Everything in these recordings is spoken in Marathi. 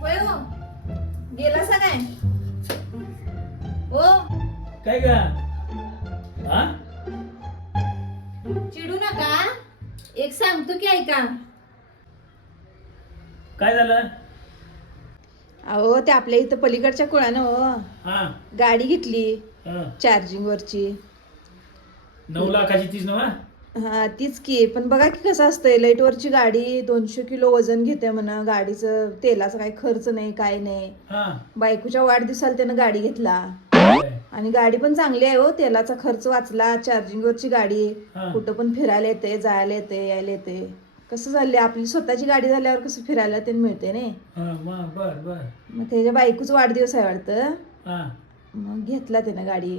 होय हो. गेला सा काय? हो. काय का हा? चिडू नका. एक सांगतो की ऐका. काय झालं? अहो ते आपल्या इथं पलीकडच्या कुळानं हो. हा. गाडी घेतली. हा. चार्जिंग वरची नऊ लाखाची तीच ना हा तीच की. पण बघा की कसं असतंय लाईटवरची गाडी दोनशे किलो वजन घेते म्हणा गाडीचं तेलाचा काही खर्च नाही काय नाही. हा. बायकोच्या वाढदिवसाला त्यानं गाडी घेतला. आणि गाडी पण चांगली आहे हो तेलाचा खर्च वाचला चार्जिंगवरची गाडी. कुठं पण फिरायला येते जायला येते यायला येते. कसं झाले आपली स्वतःची गाडी झाल्यावर कसं फिरायला ते मिळते नाही हा मग त्याच्या बायकोचा वाढदिवस आहे वाटतं. मग घेतला त्यानं गाडी.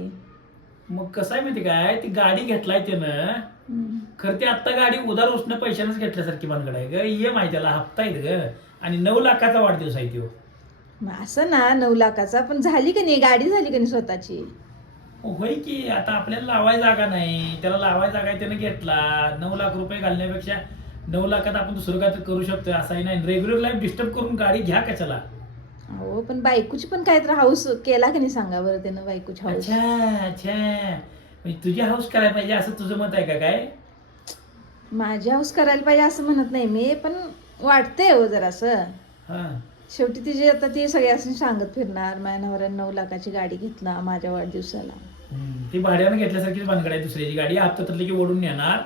मग कसं आहे माहिती काय? ती गाडी घेतलाय त्यानं. खरं ते आता गाडी उदार उसणं पैशानंच घेतल्यासारखी भानगड आहे ग. ये माहिती त्याला हप्ता आहे ग. आणि नऊ लाखाचा वाढदिवस आहे तो मग असं ना नऊ लाखाचा. पण झाली का नाही? गाडी झाली का नाही स्वतःची? होय की आता आपल्याला लावाय जागा नाही. त्याला लावाय जागा आहे त्यानं घेतला. नऊ लाख रुपये घालण्यापेक्षा नऊ लाखात आपण दुसरं काय करू शकतो असं आहे नाही रेग्युलर लाईफ डिस्टर्ब करून गाडी घ्या कशाला? हो पण बायकोची पण काय तर हाऊस केला का नाही सांगा बरं त्यानं बायकोची हाऊस? अच्छा अच्छा. म्हणजे तुझी हाऊस करायला पाहिजे असं तुझं मत आहे का काय? माझी हाऊस करायला पाहिजे असं म्हणत नाही मी पण वाटतंय हो जरासं हा. शेवटी तिची आता ती सगळ्यांनी सांगत फिरणार माझ्या नवऱ्यानं नऊ लाखाची गाडी घेतला माझ्या वाढदिवसाला. हम्म, ती भाड्यानं घेतल्यासारखीच भानगड आहे दुसऱ्याची गाडी. हप्त्यातली की ओढून नेणार.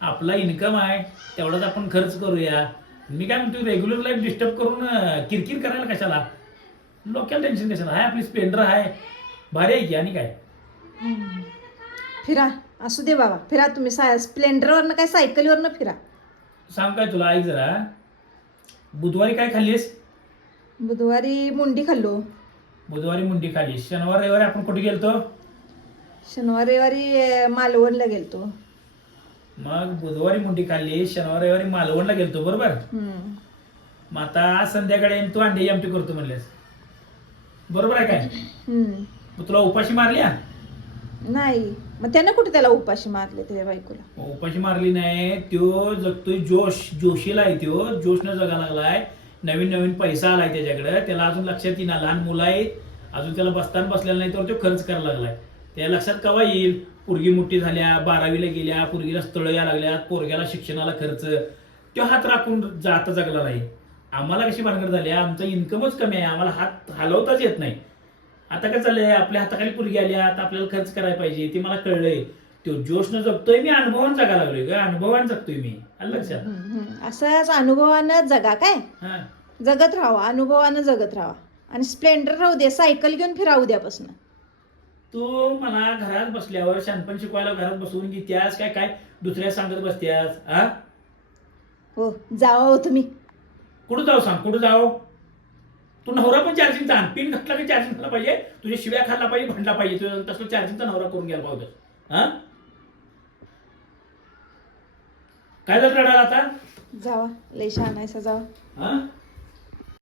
आपला इन्कम आहे तेवढाच आपण खर्च करूया. मी काय म्हणतो रेग्युलर लाईफ डिस्टर्ब करून अं, किरकिर करायला कशाला? डोक्याला टेन्शन कशाला आहे आपली स्प्लेंडर आहे भारी आहे की आणि काय? हम्म. फिरा. असू दे बाबा. फिरा तुम्ही. सा स्प्लेंडरवरनं काय सायकलीवरनं फिरा. सांग काय तुला ऐक जरा. बुधवारी काय खाल्लीस? बुधवारी मुंडी खाल्लो. बुधवारी मुंडी खाल्लीस. शनिवार रविवारी आपण कुठे गेलतो? शनिवार रविवारी अं, मालवणला गेलतो. मग बुधवारी मुंडी खाल्ली शनिवार रविवारी मालवणला गेलतो बरोबर? हम्म. मग आता संध्याकाळी तू अंडे आमटी करतो म्हणलेस. बरोबर आहे काय? हम्म. मग तुला उपाशी मारली हा? नाही. मग त्यानं कुठे त्याला उपाशी मारले त्याच्या बायकोला? उपाशी मारली नाही. त्यो जगतोय जोश. जोशीला आहे त्यो. जोशनं जगा लागलाय. नवीन नवीन पैसा आलाय त्याच्याकडे. त्याला अजून लक्षात येईना. लहान मुलं आहेत. अजून त्याला बसताना बसलेला नाही तर तो खर्च करायला लागलाय. त्या लक्षात कवा येईल? पोरगी मोठी झाल्या बारावीला गेल्या पोरगीला स्थळ या लागल्यात पोरग्याला शिक्षणाला खर्च. तो हात राखून जाता जगला नाही. आम्हाला कशी भानगड झाली? आमचं इन्कमच कमी आहे. आम्हाला हात हलवताच येत नाही. आता काय चाललंय? आपल्या हाताखाली पोरगी आल्या आता आपल्याला खर्च करायला पाहिजे. ते मला कळलंय. तो जोशनं जगतोय मी अनुभवान जगा लागलोय का अनुभवान जगतोय मी. आलं लक्षात. असंच अनुभवानं जगा काय? जगत राहावा. अनुभवानं जगत राहावा. आणि स्प्लेंडर राहू दे. सायकल घेऊन फिरा उद्यापासून तू मला घरात बसल्यावर शानपण शिकवायला घरात बसवून घेत्यास काय? काय दुसऱ्या सांगत बसत्यास? हा हो. जावा हो तुम्ही. कुठं जाऊ सांग? कुठं जाऊ? तू नवरा पण चार्जिंगचा आण. पिन घातला की चार्जिंग झाला पाहिजे. तुझ्या शिव्या खाल्ला पाहिजे भंडला पाहिजे. तुझं तसं चार्जिंगचा नवरा करून घ्यायला पाहिजे. हा? काय झालं रडायला आता? जावा. लय शहाणायचा जावा. हा?